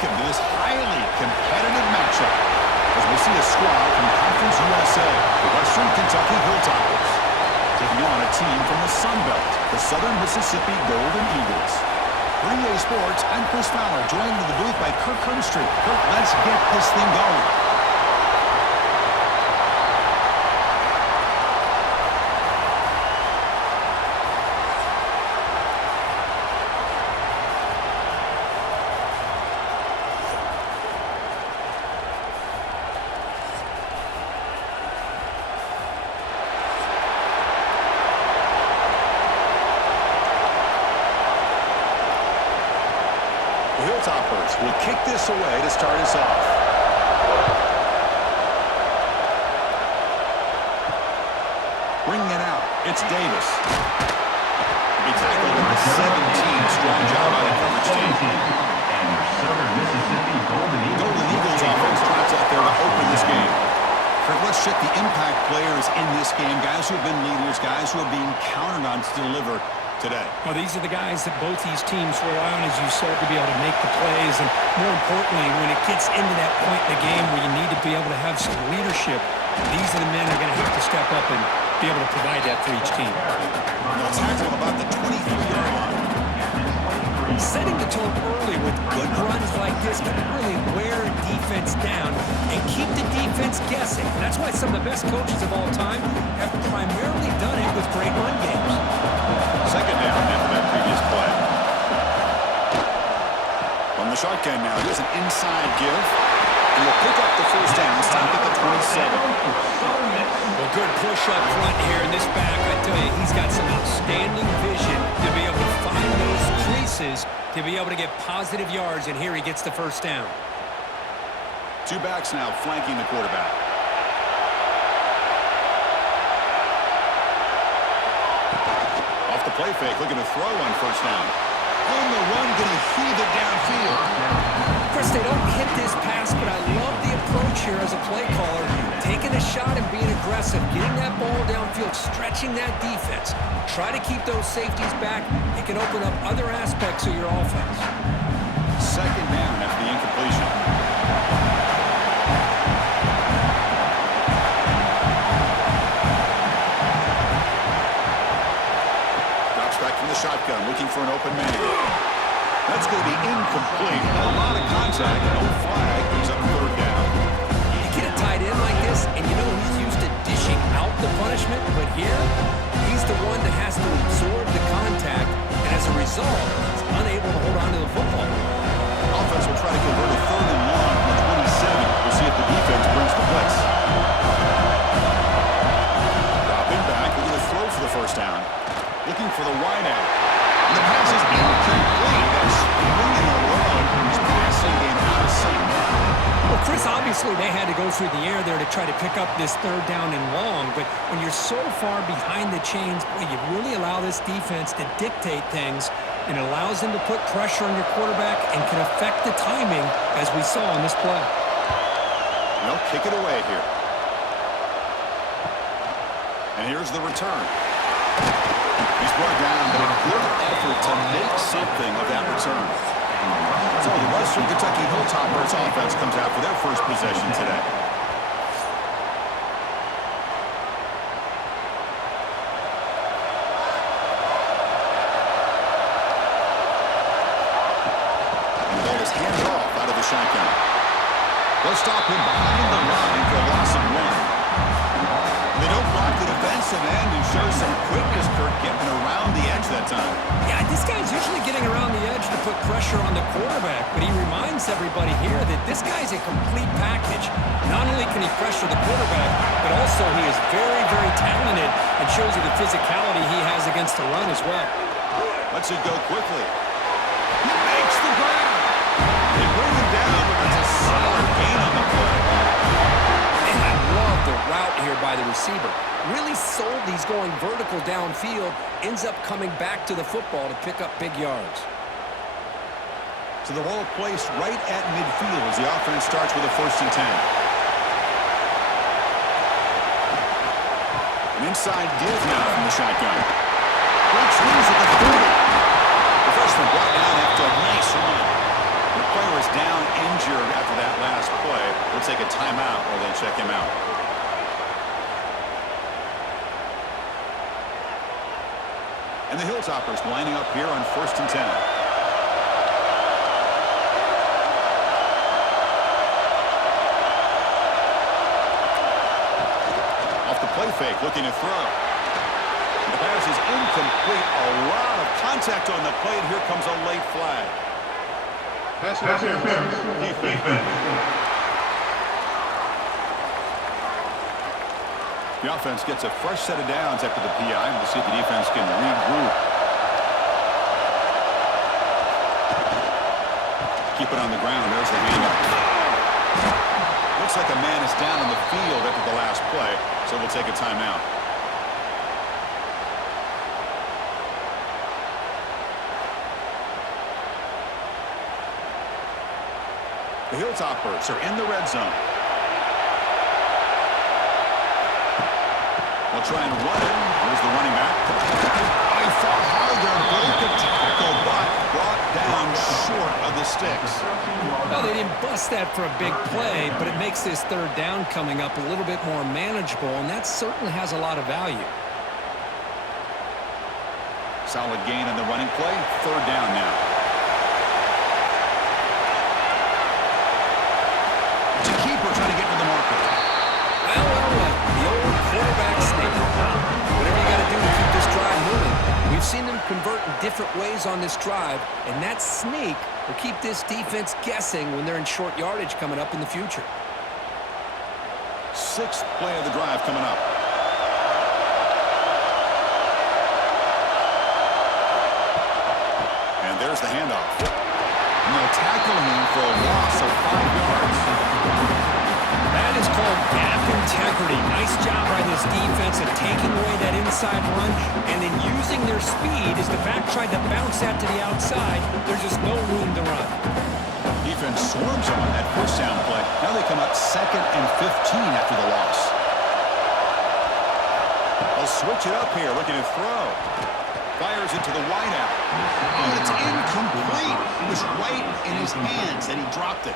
welcome to this highly competitive matchup as we see a squad from Conference USA, the Western Kentucky Hilltoppers, taking on a team from the Sun Belt, the Southern Mississippi Golden Eagles. For EA Sports, I'm Chris Fowler, joined in the booth by Kirk Herbstreit. Kirk, let's get this thing going. The Hilltoppers will kick this away to start us off. Bringing it out, it's Davis. To be tackled at the 17. Strong job by the coverage team. And your Southern Mississippi Golden Eagles offense trots out there to open this game. Let's check the impact players in this game, guys who have been leaders, guys who are being counted on to deliver today. Well, these are the guys that both these teams rely on, as you said, to be able to make the plays. And more importantly, when it gets into that point in the game where you need to be able to have some leadership, these are the men that are going to have to step up and be able to provide that for each team. Now tackle about the 23-yard line. Setting the tone early with good runs like this can really wear a defense down and keep the defense guessing. That's why some of the best coaches of all time have primarily done it with great run games. Second down after that previous play. From the shotgun now, here's an inside give. And we'll pick up the first down, stopped at the 27. Well, good push up front here in this back. I tell you, he's got some outstanding vision to be able to find those creases to be able to get positive yards, and here he gets the first down. Two backs now flanking the quarterback. Off the play fake, looking to throw on first down. On the run, going to heave it downfield. Chris, they don't hit this pass, but I love the approach here as a play caller. Taking a shot and being aggressive, getting that ball downfield, stretching that defense. Try to keep those safeties back. It can open up other aspects of your offense. Second down after the incompletion. Drops back from the shotgun, looking for an open man. That's going to be incomplete. A lot of contact, no flag, brings up third down. You get a tight end like this, and you know he's used to dishing out the punishment, but here, he's the one that has to absorb the contact, and as a result, he's unable to hold on to the football. Offense will try to convert a third and long from the 27. We'll see if the defense brings the blitz. Dropping back, we're going to throw for the first down. Looking for the wide out. And the pass is incomplete. That's swinging around. He's passing in out of sync. Well, Chris, obviously they had to go through the air there to try to pick up this third down and long, but when you're so far behind the chains, boy, you really allow this defense to dictate things, and it allows them to put pressure on your quarterback and can affect the timing, as we saw on this play. They'll kick it away here. And here's the return. He's brought down, but a good effort to make something of that return. So the Western Kentucky Hilltoppers offense comes out for their first possession today. And the ball is handed off out of the shotgun. They'll stop him behind the line for a loss of one. They don't block the defensive end who shows some quickness, Kirk, getting around the edge that time. Yeah, this guy's usually getting around the edge to put pressure on the quarterback, but he reminds everybody here that this guy's a complete package. Not only can he pressure the quarterback, but also he is very, very talented and shows you the physicality he has against the run as well. Lets it go quickly. He makes the grab. They bring him down, but that's a solid gain on the play. And I love the route here by the receiver. Really sold these going vertical downfield, ends up coming back to the football to pick up big yards. So the ball placed right at midfield as the offense starts with a 1st and 10. An inside give now from the shotgun. Breaks loose at the 30. The freshman brought down after a nice run. The player is down injured after that last play. We'll take a timeout while they check him out. And the Hilltoppers lining up here on 1st and 10. Off the play fake, looking to throw. The pass is incomplete. A lot of contact on the play, and here comes a late flag. Pass interference. Defense. The offense gets a fresh set of downs after the PI. We'll see if the defense can regroup. Keep it on the ground. There's the handoff. Looks like a man is down on the field after the last play, so we'll take a timeout. The Hilltoppers are in the red zone. They'll try and run it. Here's the running back. I fought hard there, broke a tackle, but brought down short of the sticks. Well, they didn't bust that for a big play, but it makes this 3rd down coming up a little bit more manageable, and that certainly has a lot of value. Solid gain on the running play. 3rd down now. It's a keeper trying to get to the marker. Well. The old quarterback sneak. Whatever you got to do to keep this drive moving. We've seen them convert in different ways on this drive, and that sneak will keep this defense guessing when they're in short yardage coming up in the future. 6th play of the drive coming up. And there's the handoff. And they'll tackle him for a loss of 5 yards. That is called gap integrity. Nice job by this defense of taking away that inside run and then using their speed as the back tried to bounce that to the outside. There's just no room to run. Defense swarms on that 1st down play. Now they come up 2nd and 15 after the loss. They'll switch it up here, looking to throw. Fires it to the wideout. Oh, it's incomplete. It was right in his hands, and he dropped it.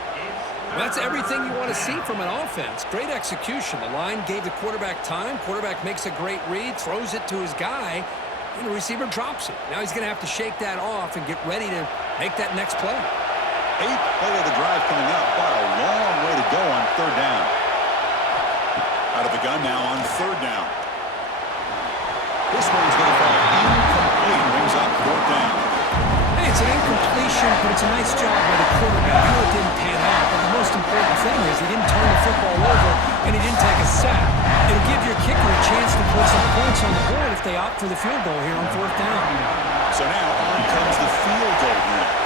Well, that's everything you want to see from an offense. Great execution. The line gave the quarterback time. Quarterback makes a great read, throws it to his guy, and the receiver drops it. Now he's going to have to shake that off and get ready to make that next play. 8th play of the drive coming up, but a long way to go on 3rd down. Out of the gun now on 3rd down. This one's going to fall incomplete. Brings up 4th down. Hey, it's an incompletion, but it's a nice job by the quarterback. I know it didn't pan out, but the most important thing is he didn't turn the football over and he didn't take a sack. It'll give your kicker a chance to put some points on the board if they opt for the field goal here on 4th down. So now on comes the field goal unit.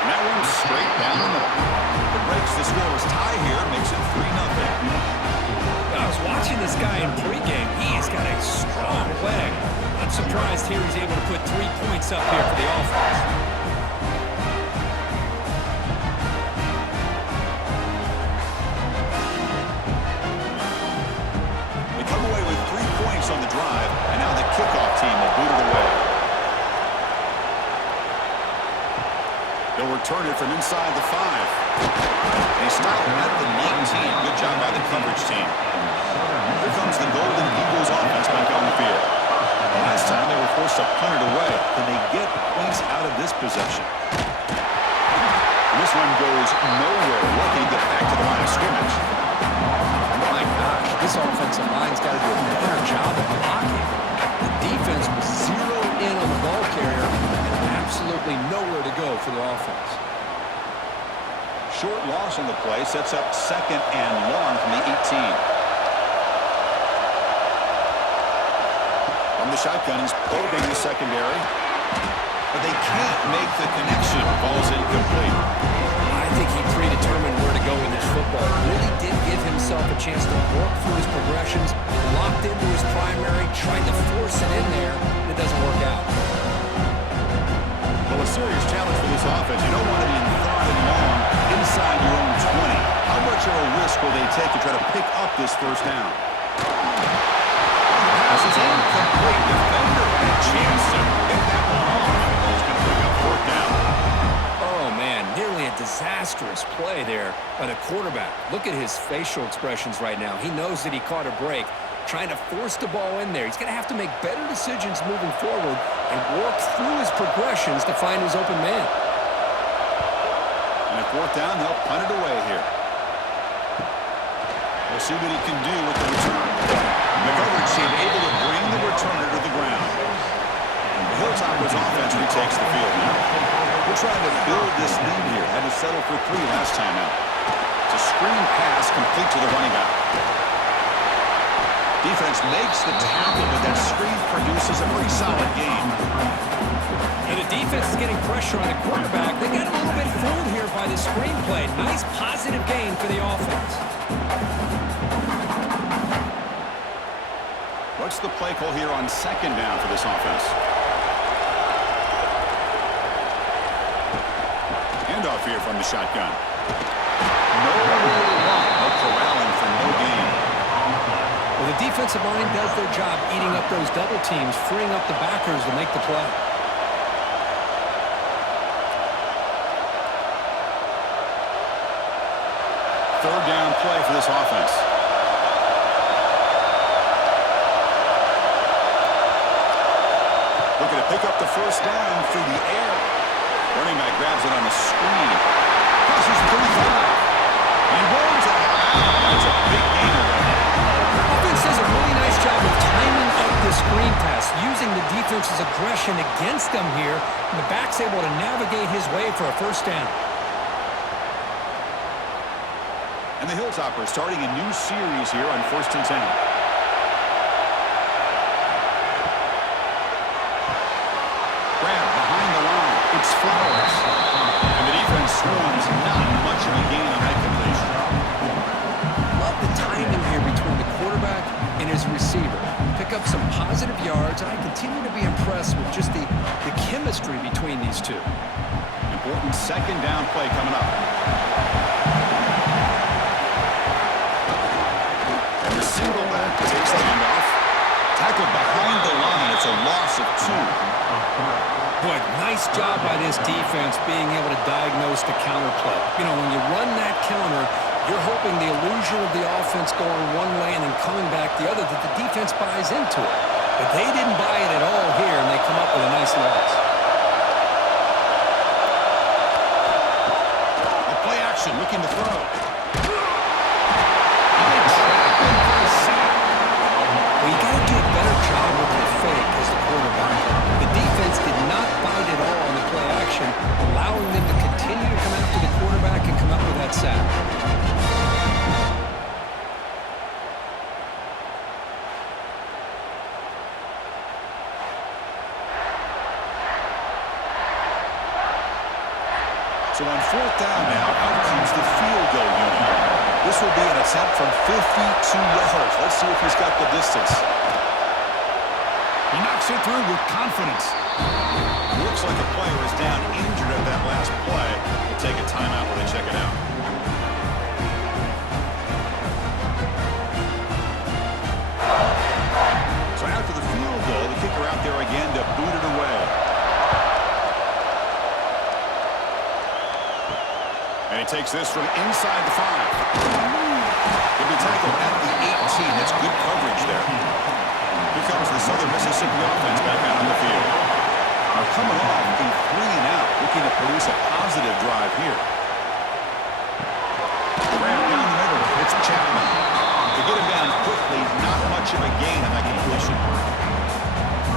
And that one's straight down the middle. It breaks the scoreless tie here, makes it 3-0. I was watching this guy in pregame. He's got a strong leg. I'm surprised here he's able to put 3 points up here for the offense. They come away with 3 points on the drive, and now the kickoff team will boot it away. They'll return it from inside the 5. They stop at the 19. Good job by the coverage team. Here comes the Golden Eagles offense back on the field. Last time they were forced to punt it away. Can they get points out of this possession? And this one goes nowhere. Lucky to get back to the line of scrimmage. My gosh, this offensive line's got to do a better job of blocking. The defense was zeroed in on the ball carrier and absolutely nowhere to go for the offense. Short loss on the play sets up 2nd and long from the 18. From the shotgun, he's probing the secondary. But they can't make the connection. Ball's incomplete. I think he predetermined where to go with his football. Really did give himself a chance to work through his progressions, locked into his primary, tried to force it in there, and it doesn't work out. Well, a serious challenge for this offense. You don't want to be in 3rd and long inside your own 20. How much of a risk will they take to try to pick up this 1st down? Pass is incomplete. Defender had a chance to hit that one off. It's going to bring up fourth down. Oh, man, nearly a disastrous play there by the quarterback. Look at his facial expressions right now. He knows that he caught a break, trying to force the ball in there. He's going to have to make better decisions moving forward and work through his progressions to find his open man. And at fourth down, they'll punt it away here. We'll see what he can do with the return. McGovern seemed able to bring the returner to the ground. The Hilltoppers offense retakes the field now. We're trying to build this lead here. Had to settle for 3 last time out. It's a screen pass complete to the running back. Defense makes the tackle, but that screen produces a pretty solid game. And the defense is getting pressure on the quarterback. They got a little bit fooled here by the screenplay. Nice positive gain for the offense. What's the play call here on second down for this offense? Handoff here from the shotgun. No corralling for no gain. Well, the defensive line does their job eating up those double teams, freeing up the backers to make the play. Third down play for this offense. Looking to pick up the first down through the air. Running back grabs it on the screen. Crosses the 35. And runs out. That's a big gainer there. Offense does a really nice job of timing up the screen pass, using the defense's aggression against them here, and the back's able to navigate his way for a first down. And the Hilltoppers starting a new series here on 1st and 10. Grab behind the line. It's Flowers. And the defense swarms not much of a gain on that completion. Love the timing here between the quarterback and his receiver. Pick up some positive yards, and I continue to be impressed with just the chemistry between these two. Important second down play coming up. And the single back takes the handoff. Tackled behind the line. It's a loss of 2. Boy, nice job by this defense being able to diagnose the counterplay. You know, when you run that counter, you're hoping the illusion of the offense going one way and then coming back the other, that the defense buys into it. But they didn't buy it at all here, and they come up with a nice loss. A play action, looking to throw. Well, you got to do a better job with the fake as the quarterback. The defense did not bite at all on the play action, allowing them to continue to come after the quarterback and come up with that sack. So on fourth down now, out comes the field goal unit. This will be an attempt from 52 yards. Let's see if he's got the distance. He knocks it through with confidence. Looks like a player is down injured at that last play. We'll take a timeout while they check it out. So after the field goal, the kicker out there again to boot it away. And he takes this from inside the 5. He'll be tackled at the 18. That's good coverage there. Here comes the Southern Mississippi offense back out on the field. Now coming off a 3-and-out, looking to produce a positive drive here. Grab down the middle. It's Chapman. To get him down quickly, not much of a gain on that completion.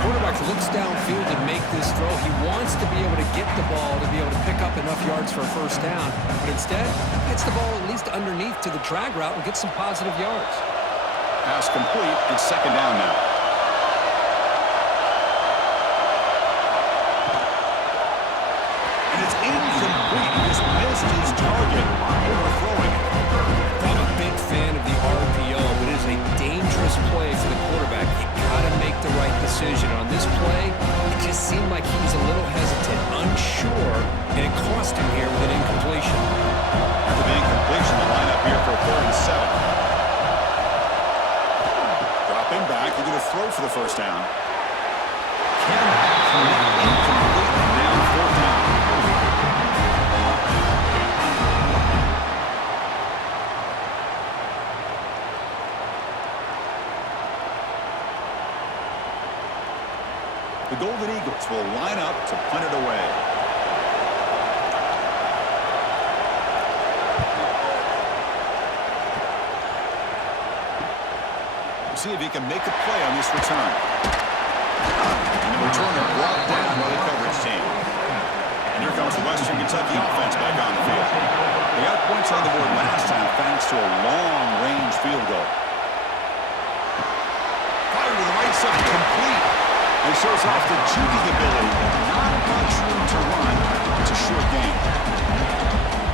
Quarterback looks downfield to make this throw. He wants to be able to get the ball to be able to pick up enough yards for a first down, but instead, he gets the ball at least underneath to the drag route and gets some positive yards. Pass complete. It's second down now. And it's incomplete. He just missed his target, overthrowing it. I'm a big fan of the RPO, but it is a dangerous play for the quarterback. You got to make the right decision. On this play, it just seemed like he was a little hesitant, unsure, and it cost him here with an incompletion. After the incompletion, the lineup here for 3rd and 7. Dropping back, looking to throw for the first down. Cam The Golden Eagles will line up to punt it away. See if he can make a play on this return. And the returner brought down by the coverage team. And here comes the Western Kentucky offense back on the field. They got points on the board last time thanks to a long-range field goal. Fire to the right side, complete. And shows off the juking ability, but not much room to run. It's a short game.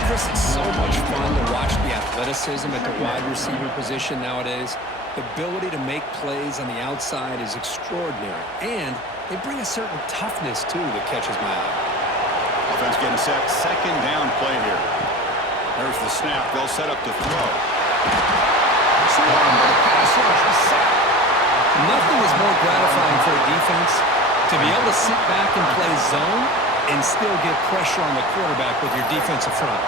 Chris, it's so much fun to watch the athleticism at the wide receiver position nowadays. The ability to make plays on the outside is extraordinary, and they bring a certain toughness, too, that catches my eye. Offense getting set. Second down play here. There's the snap. They'll set up to throw. Swarm by the pass rush. Nothing is more gratifying for a defense to be able to sit back and play zone and still get pressure on the quarterback with your defensive front.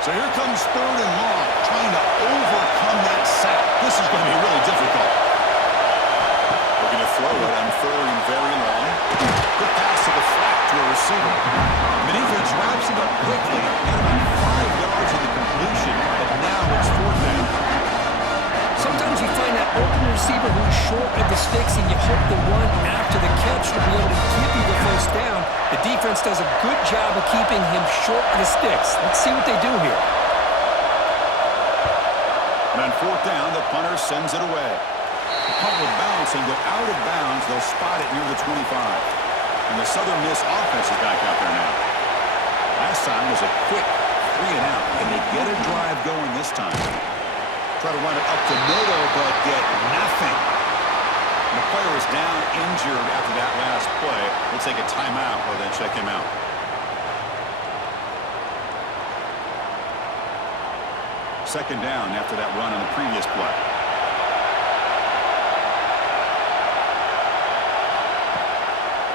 So here comes third and long, trying to overcome that sack. This is going to be really difficult. Looking to throw it on third and very long. Good pass to the flat to a receiver. The defense wraps it up quickly. Got about 5 yards of the completion, but now it's fourth down. Sometimes you find that open receiver who's short of the sticks, and you hope the run after the catch will be able to give you the first down. The defense does a good job of keeping him short of the sticks. Let's see what they do here. And on fourth down, the punter sends it away. The punt will bounce and go out of bounds. They'll spot it near the 25. And the Southern Miss offense is back out there now. Last time was a quick 3 and out. Can they get a drive going this time? Try to run it up the middle, but get nothing. And the player is down injured after that last play. We'll take a timeout or then check him out. Second down after that run on the previous play.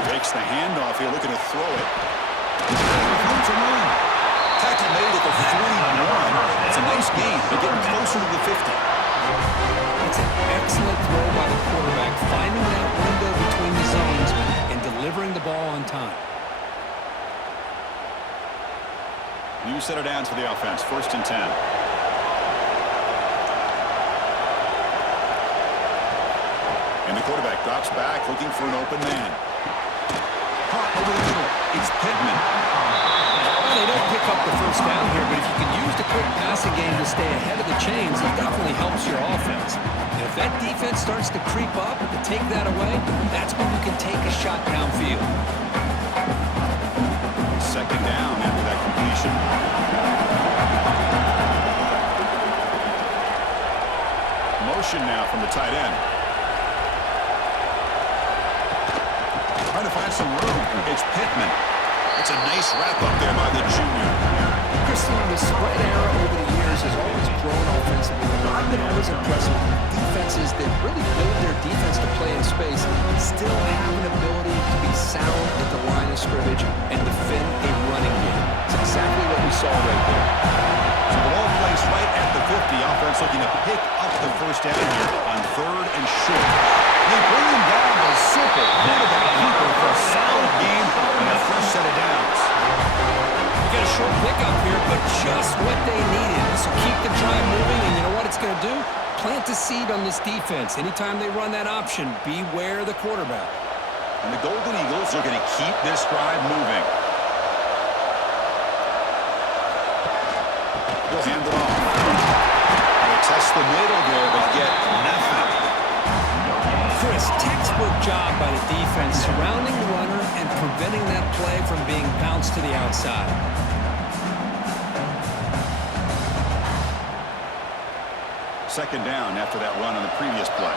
Takes the handoff here, looking to throw it. To run. Tackle made at the 41. It's a nice gain. They're getting closer to the 50. It's an excellent throw by the quarterback, finding that window between the zones and delivering the ball on time. You set it down to the offense. First and 10. And the quarterback drops back, looking for an open man. Caught over the middle. It's Pittman. Well, they don't pick up the first down here, but if you can use the quick passing game to stay ahead of the chains, it definitely helps your offense. And if that defense starts to creep up to take that away, that's when you can take a shot downfield. Second down after that completion. Motion now from the tight end. Trying to find some room. It's Pittman. It's a nice wrap up there by the junior. Christian, the spread era over the years has always grown offensively. I've been always impressed with defenses that really build their defense to play in space, still have an ability to be sound at the line of scrimmage and defend a running game. It's exactly what we saw right there. So the ball placed right at the 50. Offense looking to pick up the first down here on third and short. They bring him down, but a simple quarterback keeper for a solid game and a fresh set of downs. You got a short pickup here, but just what they needed. This will keep the drive moving, and you know what it's going to do? Plant a seed on this defense. Anytime they run that option, beware the quarterback. And the Golden Eagles are going to keep this drive moving. They'll hand it off. They test the middle there, but get nothing. Chris, textbook job by the defense surrounding the runner and preventing that play from being bounced to the outside. Second down after that run on the previous play.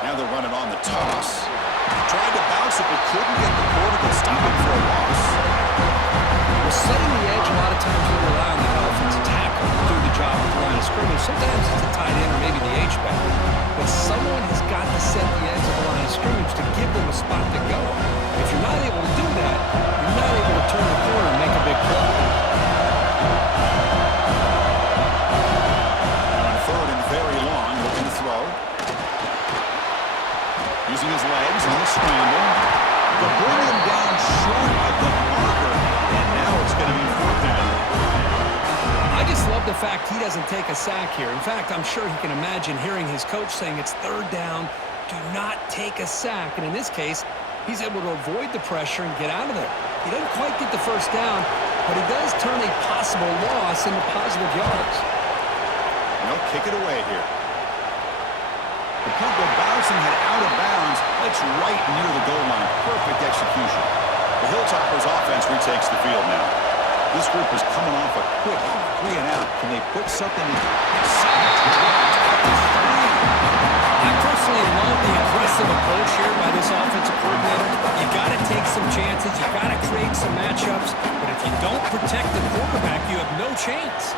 Now they're running on the toss. Tried to bounce it, but couldn't get the quarter to stop him for a loss. Well, setting the edge, a lot of times you rely on that offensive tackle to do the job at the line of scrimmage. Sometimes it's the tight end or maybe the H-back. But someone has got love the fact he doesn't take a sack here. In fact, I'm sure he can imagine hearing his coach saying it's third down, do not take a sack. And in this case, he's able to avoid the pressure and get out of there. He doesn't quite get the first down, but he does turn a possible loss into positive yards. And he'll kick it away here. The punt will bounce and head out of bounds. It's right near the goal line. Perfect execution. The Hilltoppers offense retakes the field now. This group is coming off a quick 3 and out. Can they put something in? I personally love the aggressive approach here by this offensive coordinator. You got to take some chances. You got to create some matchups. But if you don't protect the quarterback, you have no chance.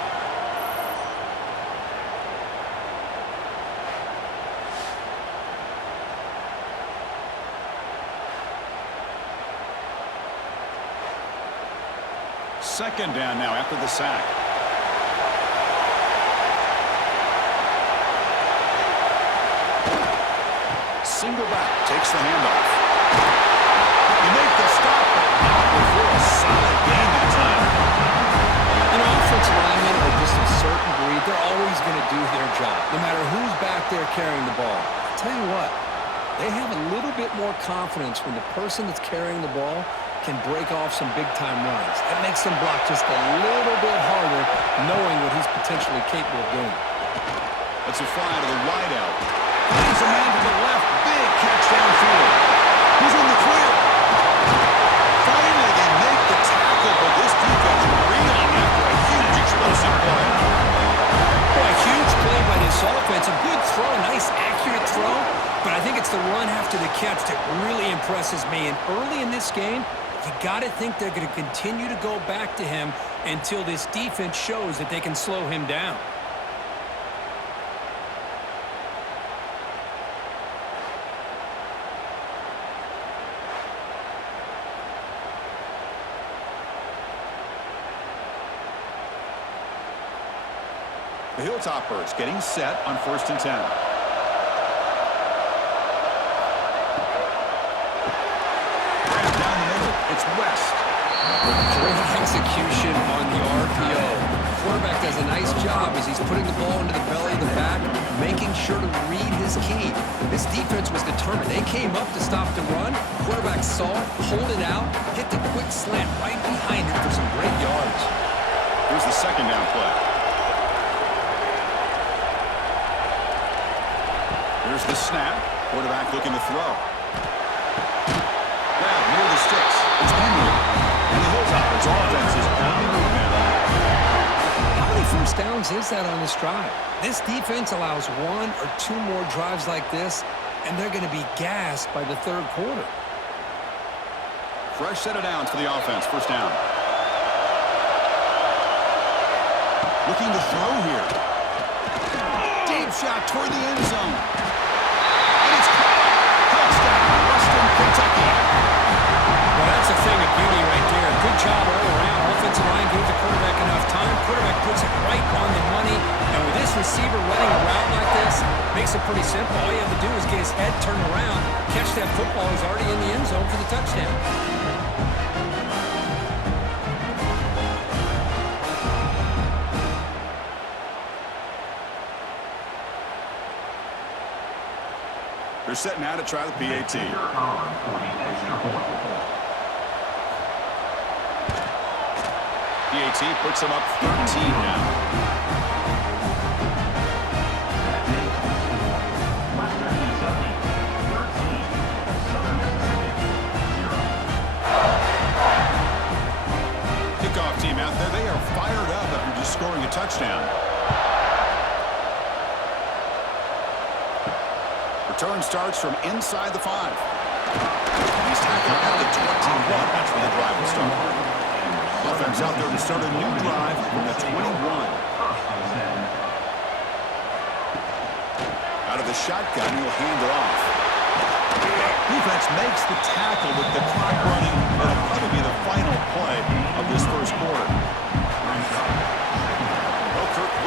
Second down now after the sack. Single back, takes the handoff. You make the stop, but not before a solid gain that time. You know, offensive linemen are just a certain breed. They're always going to do their job, no matter who's back there carrying the ball. I'll tell you what, they have a little bit more confidence when the person that's carrying the ball can break off some big-time runs. That makes them block just a little bit harder, knowing what he's potentially capable of doing. That's a fly to the wideout. Finds a man to the left. Big catch downfield. He's in the clear. Finally, they make the tackle, but this defense reeling after a huge explosive play. Boy, a huge play by this offense. A good throw, a nice accurate throw, but I think it's the run after the catch that really impresses me. And early in this game, you got to think they're going to continue to go back to him until this defense shows that they can slow him down. The Hilltoppers getting set on 1st and 10. It's West. Great execution on the RPO. Quarterback does a nice job as he's putting the ball into the belly of the back, making sure to read his key. This defense was determined. They came up to stop the run. Quarterback saw it, pulled it out, hit the quick slant right behind it for some great yards. Here's the second down play. Here's the snap. Quarterback looking to throw. Grab near the sticks. It's Henry. And the Hilltoppers offense is on the move now. How many first downs is that on this drive? This defense allows 1 or 2 more drives like this, and they're going to be gassed by the third quarter. Fresh set of downs for the offense. First down. Looking to throw here. Deep shot toward the end zone. And it's caught. Touchdown, Western Kentucky. Well, that's a thing of beauty right there. Good job all around. Offensive line gave the quarterback enough time. Quarterback puts it right on the money. And with this receiver running a route like this, makes it pretty simple. All you have to do is get his head turned around, catch that football. He's already in the end zone for the touchdown. They're set now to try the PAT. PAT puts them up 13 now. Kickoff team out there. They are fired up after just scoring a touchdown. Return starts from inside the 5. He's tackled at the 21. That's where the drive will start. Offense out there to start a new drive from the 21. Out of the shotgun, he'll hand it off. Defense makes the tackle with the clock running. That'll probably be the final play of this first quarter.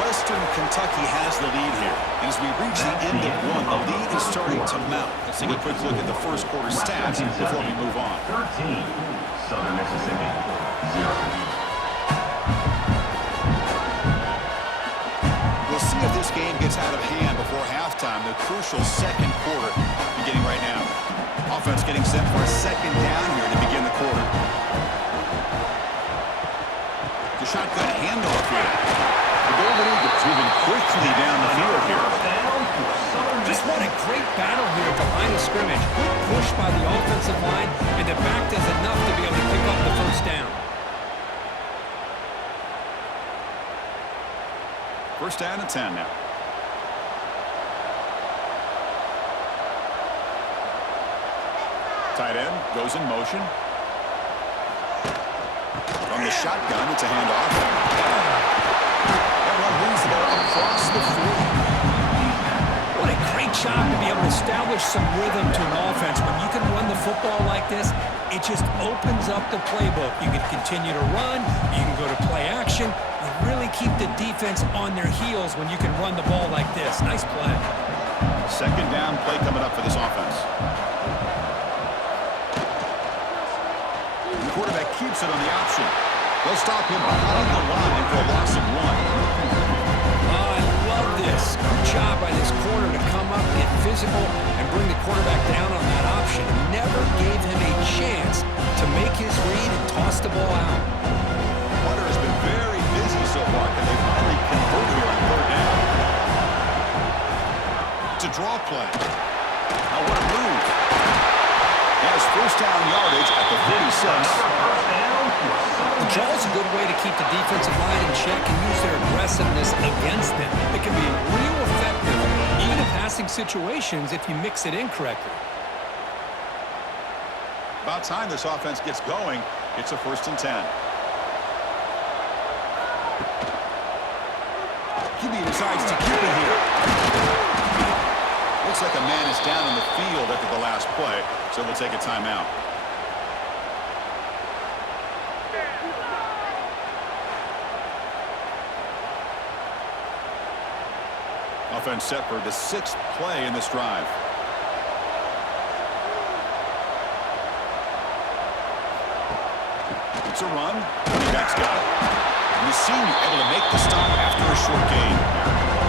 Western Kentucky has the lead here. And as we reach the end of one, the lead is starting to mount. Let's take a quick look at the first quarter stats before we move on. 13, Southern Mississippi, 0. this game gets out of hand before halftime. The crucial second quarter beginning right now. Offense getting set for a second down here to begin the quarter. The shotgun handoff here. The Golden Eagles moving quickly down the field here. Just what a great battle here at the line of scrimmage. Good push by the offensive line, and the back does enough to be able to pick up the first down. First down and 10 now. Tight end goes in motion. From the shotgun, it's a handoff. That one moves the ball across the 40. What a great job to be able to establish some rhythm to an offense. When you can run the football like this, it just opens up the playbook. You can continue to run. You can go to play action. You really keep the defense on their heels when you can run the ball like this. Nice play. Second down play coming up for this offense. The quarterback keeps it on the option. They'll stop him behind the line for a loss of 1. I love this. Good job by this corner to come up, get physical, and bring the quarterback down on that option. Never gave him a chance to make his read and toss the ball out. Hunter has been very busy so far. Can they finally convert here on third down? It's a draw play. Now what a move. Has first down yardage at the 46. The draw is a good way to keep the defensive line in check and use their aggressiveness against them. It can be real effective, even in passing situations, if you mix it in correctly. About time this offense gets going. It's a first and 10. QB decides to keep it here. Looks like a man is down on the field after the last play, so we'll take a timeout. Offense set for the 6th play in this drive. It's a run. Running back's got it. And the senior able to make the stop after a short gain.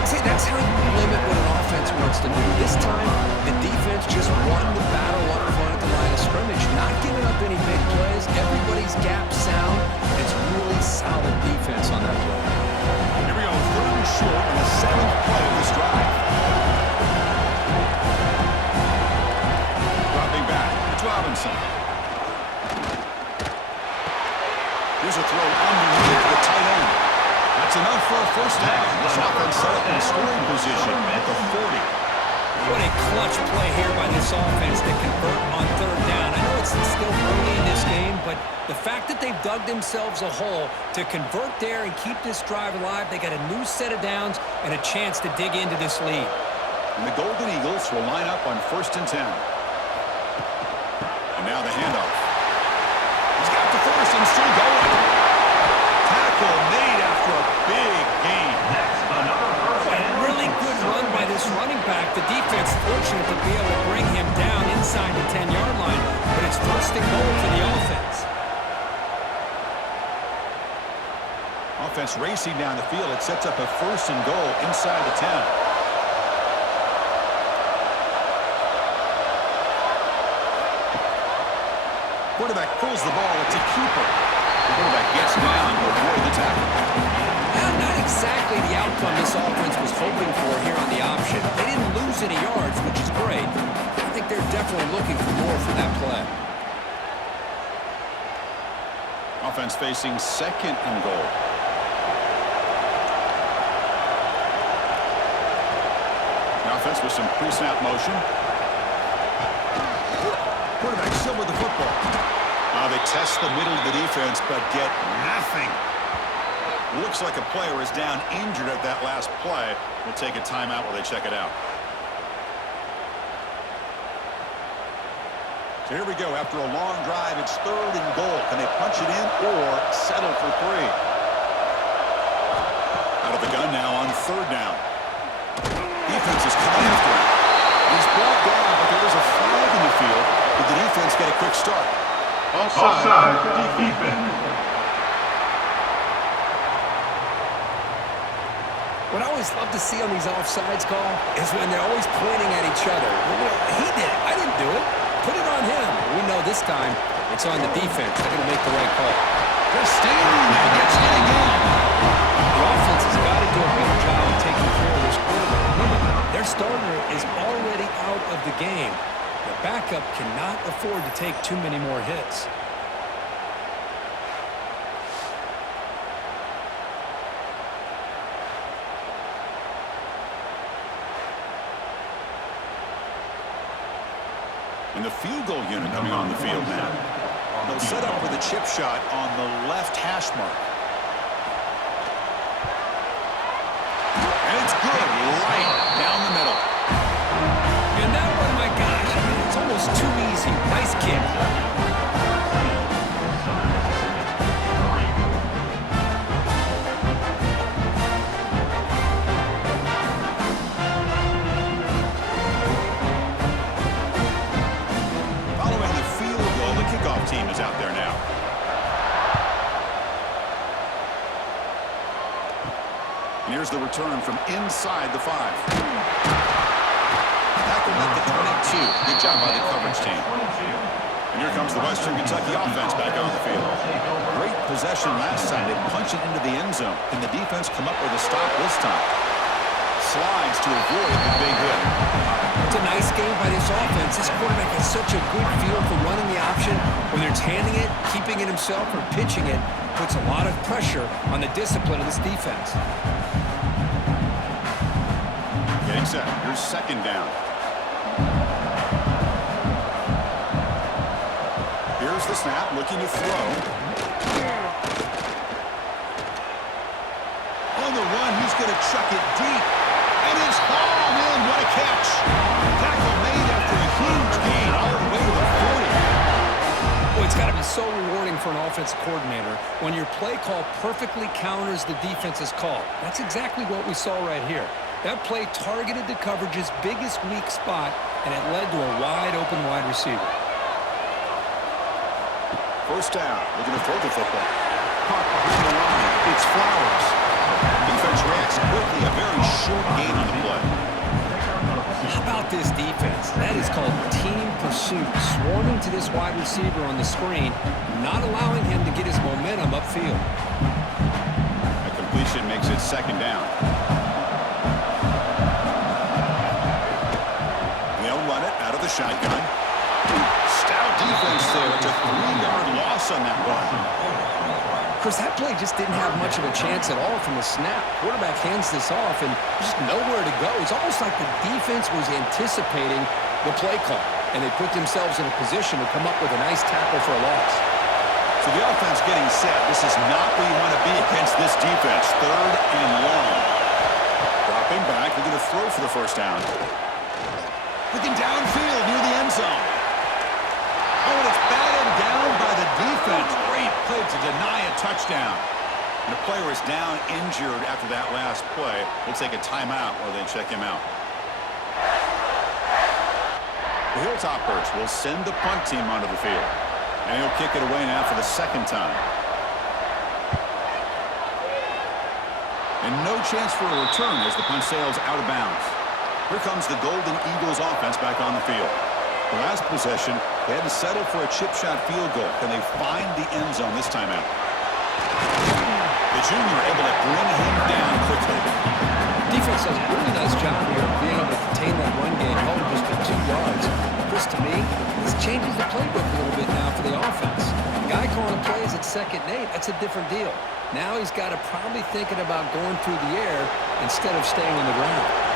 See, that's how you limit what an offense wants to do. This time, the defense just won the battle up front at the line of scrimmage, not giving up any big plays. Everybody's gap sound. It's really solid defense on that play. Here we go, third and short on the 7th play of this drive. Dropping back, it's Robinson. Here's a throw underneath the tight end. That's enough for a first down. This offense set up in scoring position at the 40. What a clutch play here by this offense to convert on third down. I know it's still early in this game, but the fact that they've dug themselves a hole to convert there and keep this drive alive, they got a new set of downs and a chance to dig into this lead. And the Golden Eagles will line up on first and 10. And now the handoff. He's got the first and still going. Tackle made after a big gain. A really good run by this running back. The defense fortunate to be able to bring him down inside the 10-yard line, but it's first and goal for the offense. Offense racing down the field. It sets up a first and goal inside the 10. Quarterback pulls the ball. It's a keeper. The quarterback gets down to avoid the tackle. Not exactly the outcome this offense was hoping for here on the option. They didn't lose any yards, which is great. I think they're definitely looking for more from that play. Offense facing second and goal. The offense with some pre-snap motion. Quarterback still with the football. They test the middle of the defense, but get nothing. Looks like a player is down injured at that last play. We'll take a timeout while they check it out. So here we go. After a long drive, it's third and goal. Can they punch it in or settle for 3? Out of the gun now on third down. Defense is coming after him. He's brought down, but there is a flag in the field. Did the defense get a quick start? Offside, defense. What I always love to see on these offsides call is when they're always pointing at each other. He did it. I didn't do it. Put it on him. We know this time it's on the defense. They're going to make the right call. Christine gets it again. The offense has got to do a better job of taking care of this quarterback. Remember, their starter is already out of the game. The backup cannot afford to take too many more hits. And the field goal unit coming on the field now. They'll set up with a chip shot on the left hash mark. And it's good, right down the middle. And that one, my gosh, I mean, it's almost too easy. Nice kick. Following the field goal, the kickoff team is out there now. And here's the return from inside the 5. Tackle at the 22. Good job by the coverage team. And here comes the Western Kentucky offense back on the field. Great possession last time. They punch it into the end zone. Can the defense come up with a stop this time? Slides to avoid the big hit. It's a nice game by this offense. This quarterback has such a good feel for running the option. Whether it's handing it, keeping it himself, or pitching it, puts a lot of pressure on the discipline of this defense. Getting set. Here's second down. Here's the snap, looking to throw. On the run, he's going to chuck it deep. And it's hauled in. What a catch. Tackle made after a huge gain all the way to the 40. Boy, it's got to be so rewarding for an offensive coordinator when your play call perfectly counters the defense's call. That's exactly what we saw right here. That play targeted the coverage's biggest weak spot, and it led to a wide-open wide receiver. First down. Looking to throw the football. Caught behind the line. It's Flowers. Defense reacts quickly. A very short gain on the play. How about this defense? That is called team pursuit. Swarming to this wide receiver on the screen, not allowing him to get his momentum upfield. A completion makes it second down. They'll run it out of the shotgun. Stout defense there. It's a 3-yard loss on that run. Of course, that play just didn't have much of a chance at all from the snap. Quarterback hands this off and just nowhere to go. It's almost like the defense was anticipating the play call, and they put themselves in a position to come up with a nice tackle for a loss. So the offense getting set. This is not where you want to be against this defense. Third and long. Dropping back. Looking to throw for the first down. Looking downfield near the end zone. Oh, and it's batted down by the defense. Great play to deny a touchdown. And the player is down injured after that last play. We'll take a timeout or then check him out. The Hilltoppers will send the punt team onto the field. And he'll kick it away now for the second time. And no chance for a return as the punt sails out of bounds. Here comes the Golden Eagles offense back on the field. The last possession, they had to settle for a chip shot field goal. Can they find the end zone this time out? The junior able to bring him down quickly. Defense does a really nice job here of being able to contain that run game, held just to 2 yards. Chris, to me, this changes the playbook a little bit now for the offense. The guy calling plays at 2nd and 8, that's a different deal. Now he's got to probably thinking about going through the air instead of staying on the ground.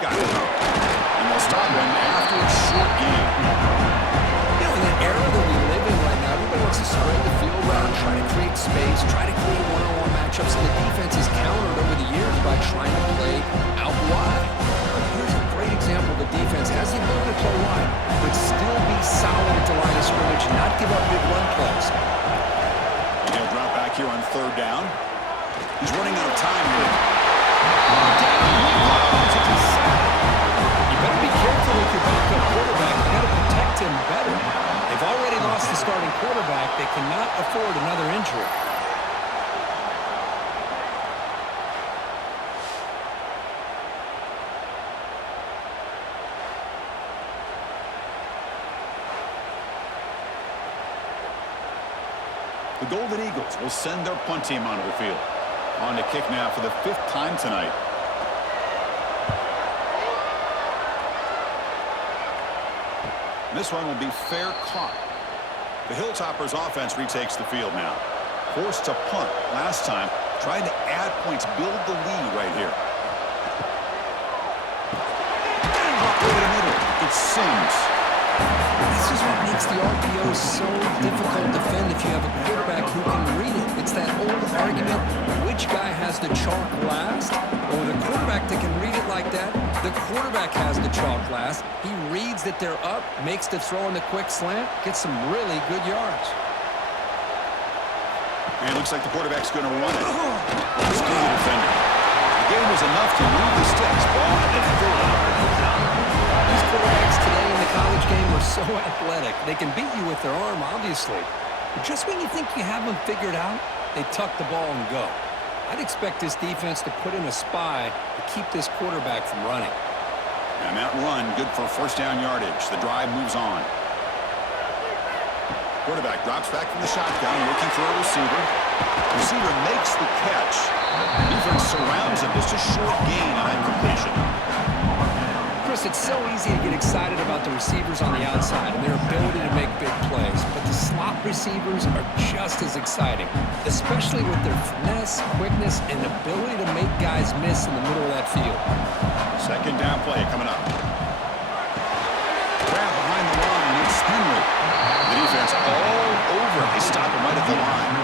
Got it. And they'll stop him after a short game. You know, in that era that we live in right now, everybody wants to spread the field around, try to create space, try to create one-on-one matchups, and the defense is countered over the years by trying to play out wide. But here's a great example of the defense has the ability to play wide, but still be solid at the line of scrimmage, not give up big run plays. And he'll drop back here on 3rd down. He's running out of time here. Down he goes. It's a sack. You better be careful with your backup quarterback. You got to protect him better. They've already lost the starting quarterback. They cannot afford another injury. The Golden Eagles will send their punt team onto the field. On to kick now for the 5th time tonight. This one will be fair caught. The Hilltoppers offense retakes the field now. Forced to punt last time. Trying to add points, build the lead right here. Over the middle. It's Sims. This is what makes the RPO so difficult to defend if you have a quarterback who can read it. It's that old argument, which guy has the chalk last? Well, with a quarterback that can read it like that, the quarterback has the chalk last. He reads that they're up, makes the throw in the quick slant, gets some really good yards. And it looks like the quarterback's going to run it. Let's do the defender. The game was enough to move the sticks. Ball at the 30. These quarterbacks today in the college game are so athletic. They can beat you with their arm, obviously. But just when you think you have them figured out, they tuck the ball and go. I'd expect this defense to put in a spy to keep this quarterback from running. And that run, good for first down yardage. The drive moves on. Quarterback drops back from the shotgun, looking for a receiver. Receiver makes the catch. Defense surrounds him. Just a short gain on that completion. Chris, it's so easy to get excited about the receivers on the outside and their ability to make big plays, but the slot receivers are just as exciting, especially with their finesse, quickness, and ability to make guys miss in the middle of that field. Second down play coming up. Grab behind the line. It's Henry. The defense all over him. They stop him right at the line.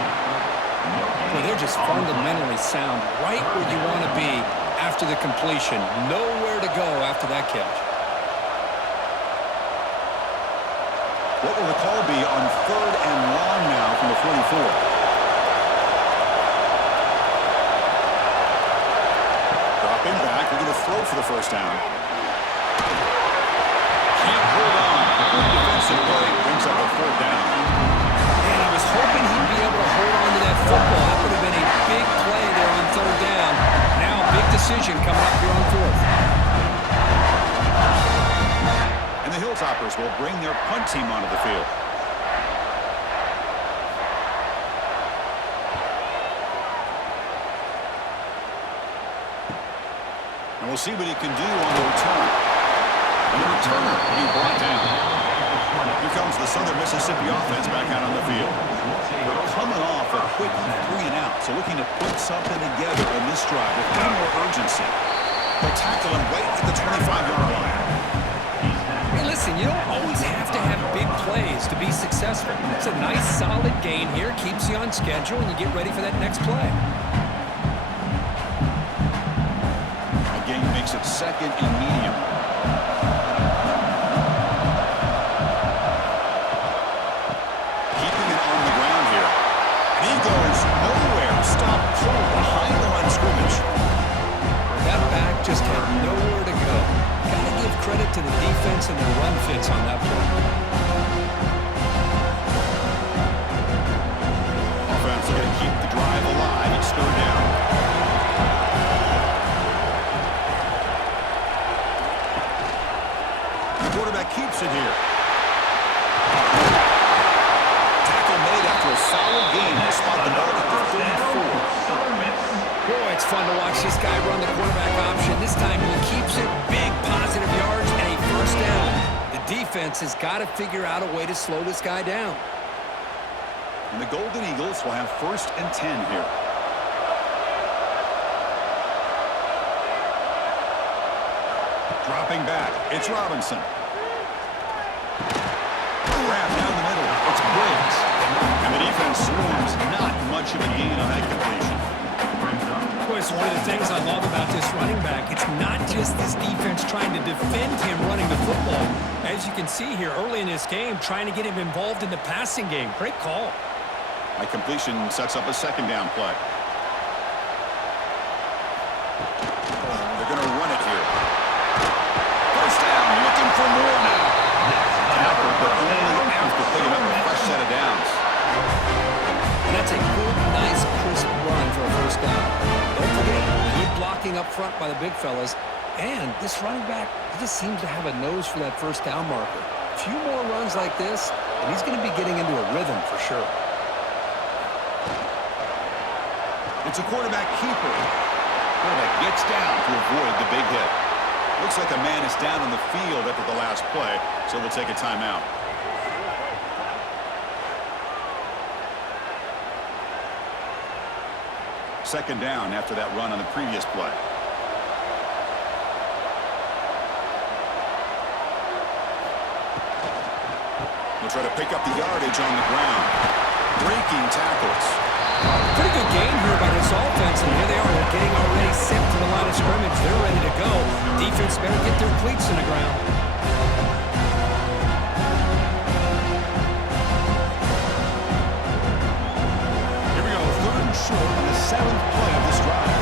Well, they're just fundamentally sound, right where you want to be after the completion. Nowhere to go after that catch. What will the call be on 3rd and long now from the 44? Dropping back. We're going to throw for the first down. Can't hold on. Good defensive play brings up a 4th down. And I was hoping he'd be able to hold on to that football. That would have been a big play there on 3rd down. Now a big decision coming up here on 4th. And the Hilltoppers will bring their punt team onto the field. And we'll see what he can do on the return. And the returner will be brought down. Here comes the Southern Mississippi offense back out on the field. They're coming off a quick 3 and out, so looking to put something together in this drive with a little more urgency. They'll tackle him right at the 25-yard line. Hey, listen, you don't always have to have big plays to be successful. It's a nice, solid gain here, keeps you on schedule, and you get ready for that next play. A gain makes it 2nd and medium. Keeping it on the ground here. And he goes nowhere. Stop cold behind the line of scrimmage. That back just had nowhere to go. Got to give credit to the defense and their run fits on that play. Offense going to keep the drive alive. It's 3rd down. The quarterback keeps it here. Tackle made after a solid gain to spot the ball at the 34. Boy, it's fun to watch this guy run the quarterback option. This time he keeps it, big positive yards, and a first down. The defense has got to figure out a way to slow this guy down. And the Golden Eagles will have 1st and 10 here. Dropping back, it's Robinson. Grab down the middle, it's Briggs. And the defense swarms, not much of a gain on that completion. Boy, it's one of the things I love about this running back. It's not just this defense trying to defend him running the football. As you can see here early in this game, trying to get him involved in the passing game. Great call. That completion sets up a 2nd down play. They're going to run it here. First down, looking for more now. Tackle, but only after downs. And that's a good, nice, crisp run for a first down. Don't forget, good blocking up front by the big fellas. And this running back, he just seems to have a nose for that first down marker. A few more runs like this, and he's going to be getting into a rhythm for sure. It's a quarterback keeper. Quarterback gets down to avoid the big hit. Looks like a man is down on the field after the last play, so we'll take a timeout. Second down after that run on the previous play. We'll try to pick up the yardage on the ground. Breaking tackles. Pretty good game here by this offense, and here they are. They're getting already set to the line of scrimmage. They're ready to go. Defense better get their cleats in the ground. Here we go, 3rd and short on the 7th play of this drive.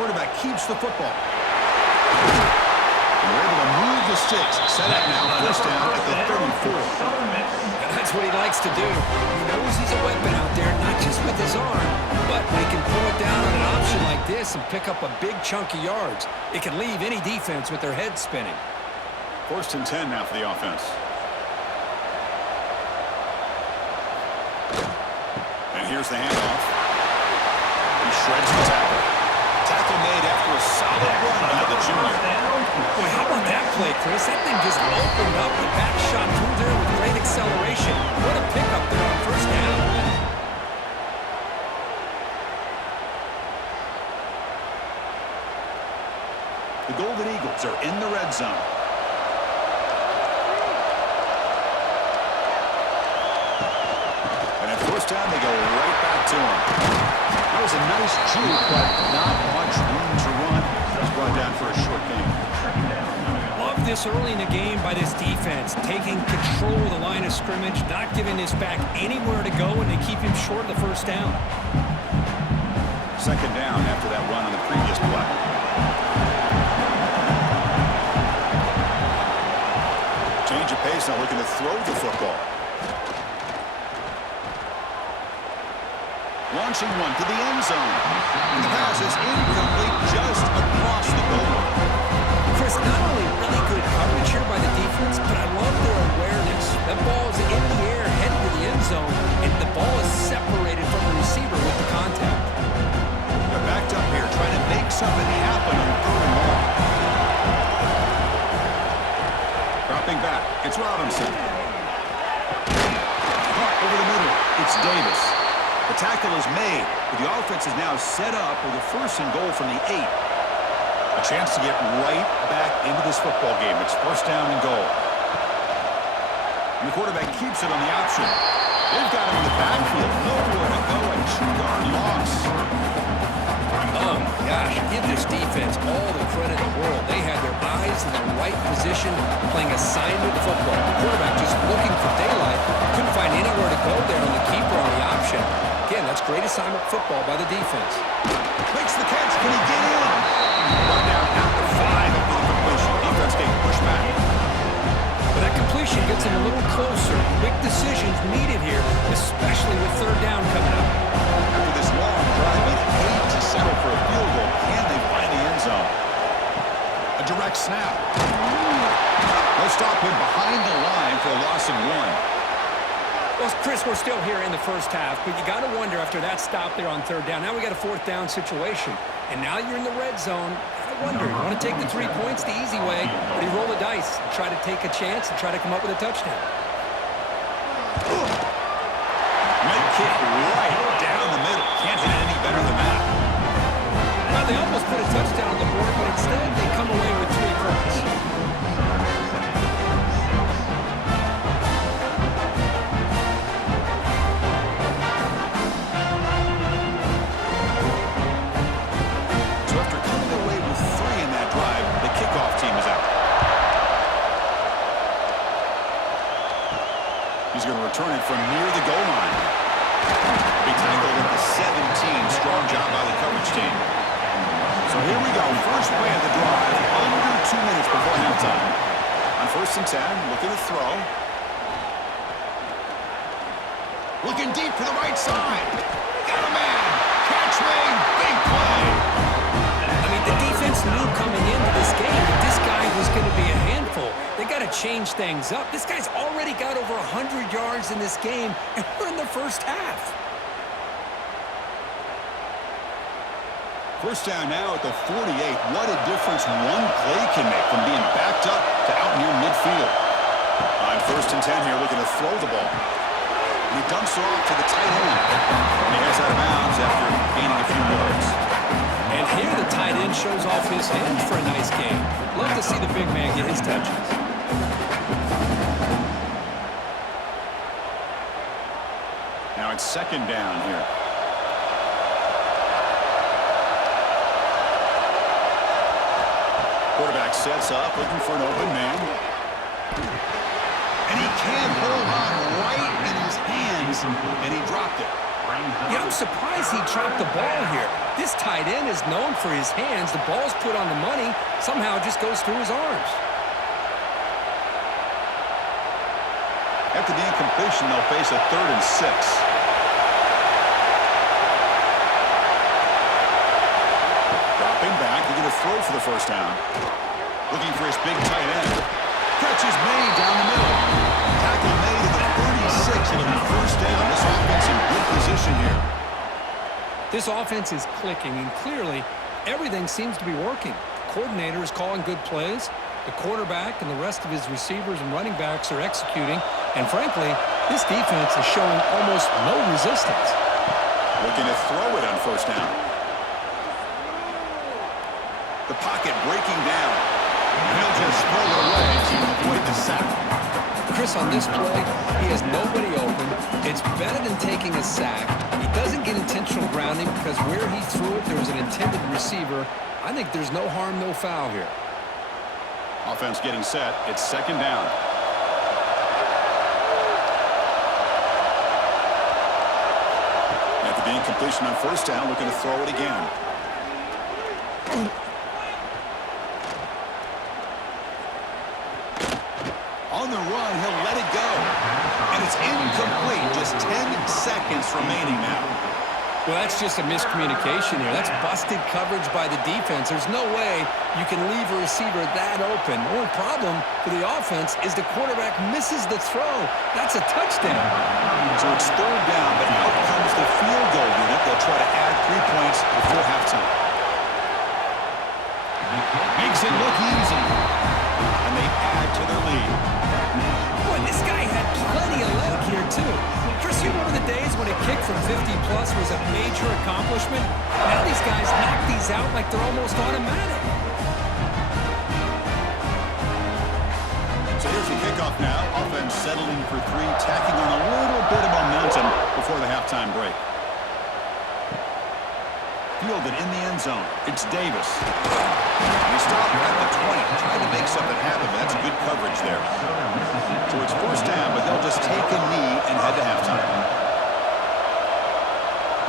Quarterback keeps the football. And we're able to move the sticks. Set up now, first down at the 34. And that's what he likes to do. He knows he's a weapon out there, not just with his arm, but when he can pull it down on an option like this and pick up a big chunk of yards, it can leave any defense with their head spinning. 1st and 10 now for the offense. And here's the handoff. He shreds the tackle. Tackle made after a solid run by the junior. Boy, how about that play, Chris? That thing just opened up. The back shot through there with great acceleration. What a pickup there on first down. The Golden Eagles are in the red zone. And at first down, they go right back to him. That was a nice juke, but not much room to run. He's brought down for a short gain. Love this early in the game by this defense, taking control of the line of scrimmage, not giving this back anywhere to go, and they keep him short of the first down. Second down after that run on the previous play. Change of pace, now looking to throw the football. Launching one to the end zone. And the pass is incomplete just across the goal line. Chris, not only really good coverage here by the defense, but I love their awareness. That ball is in the air, headed to the end zone, and the ball is separated from the receiver with the contact. They're backed up here, trying to make something happen on 3rd and long. Dropping back, it's Robinson. Caught over the middle, it's Davis. The tackle is made, but the offense is now set up with a 1st and goal from the 8. A chance to get right back into this football game. It's 1st down and goal. And the quarterback keeps it on the option. They've got him in the backfield. Nowhere to go, a 2-yard loss. Oh, my gosh. Give this defense all the credit in the world. They had their eyes in the right position, playing assignment football. The quarterback just looking for daylight. Couldn't find anywhere to go there on the keeper on the option. Again, that's great assignment football by the defense. Makes the catch. Can he get in? Run down at the 5 of the completion. Defense getting pushed back. But that completion gets him a little closer. Quick decisions needed here, especially with 3rd down coming up. After this long drive, they hate to settle for a field goal. Can they find the end zone? A direct snap. They'll stop him behind the line for a loss of 1. Well, Chris, we're still here in the first half, but you got to wonder after that stop there on 3rd down. Now we got a 4th down situation, and now you're in the red zone. I wonder, you want to take the 3 points the easy way, or do you roll the dice and try to take a chance and try to come up with a touchdown? Mid kick right down the middle. Can't hit it any better than that. Well, they almost put a touchdown on the board, but instead they come away with 3 points. He's going to return it from near the goal line. Big tackle at the 17. Strong job by the coverage team. So here we go. First play of the drive. Under 2 minutes before halftime. On On 1st and 10, looking to throw. Looking deep for the right side. Got a man. Catch made. Big play. I mean, the defense knew coming into this game that this guy was going to be a handful. They got to change things up. This guy's already got over 100 yards in this game, and we're in the first half. First down now at the 48. What a difference one play can make from being backed up to out near midfield. On 1st and 10 here, looking to throw the ball. And he dumps it off to the tight end. And he heads out of bounds after gaining a few yards. And here the tight end shows off his hands for a nice game. Love to see the big man get his touches. Now it's 2nd down here. Quarterback sets up, looking for an open man. And he can't hold on right in his hands, and he dropped it. Yeah, I'm surprised he dropped the ball here. This tight end is known for his hands. The ball's put on the money. Somehow it just goes through his arms. After the incompletion, they'll face a 3rd and 6. Dropping back, looking to throw for the 1st down. Looking for his big tight end. Catch is made down the middle. Tackle made at the 36, and it'll be 1st down. This offense in good position here. This offense is clicking, and clearly everything seems to be working. The coordinator is calling good plays. The quarterback and the rest of his receivers and running backs are executing. And frankly, this defense is showing almost no resistance. Looking to throw it on 1st down. The pocket breaking down. He'll just throw it away to avoid the sack. Chris, on this play, he has nobody open. It's better than taking a sack. He doesn't get intentional grounding because where he threw it, there was an intended receiver. I think there's no harm, no foul here. Offense getting set. It's 2nd down. After the incompletion on 1st down, looking to throw it again. On the run, he'll let it go. And it's incomplete. Just 10 seconds remaining now. Well, that's just a miscommunication here. That's busted coverage by the defense. There's no way you can leave a receiver that open. The only problem for the offense is the quarterback misses the throw. That's a touchdown. So it's 3rd down, but out comes the field goal unit. They'll try to add 3 points before halftime. Makes it look easy. And they add to their lead. Boy, this guy had plenty of leg here, too. Chris, you remember the days when a kick from 50-plus was a major accomplishment? Now these guys knock these out like they're almost automatic. So here's the kickoff now. Offense settling for 3, tacking on a little bit of momentum before the halftime break. Fielded in the end zone. It's Davis. He stopped at the 20. Trying to make something happen. That's good coverage there. So it's 1st down, but they'll just take a knee and head to halftime.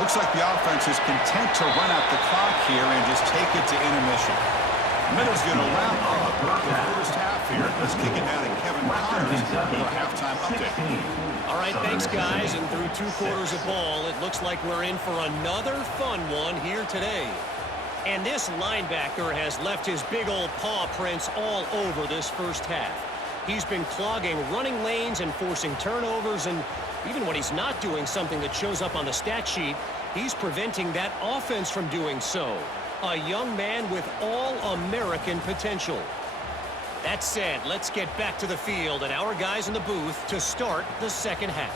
Looks like the offense is content to run out the clock here and just take it to intermission. Middle's going to wrap up the 1st half here. Let's kick it down to Kevin Connors with a halftime update. All right, thanks, guys. And through 2 quarters of ball, it looks like we're in for another fun one here today. And this linebacker has left his big old paw prints all over this first half. He's been clogging running lanes and forcing turnovers, and even when he's not doing something that shows up on the stat sheet, he's preventing that offense from doing so. A young man with all-American potential. That said, let's get back to the field and our guys in the booth to start the second half.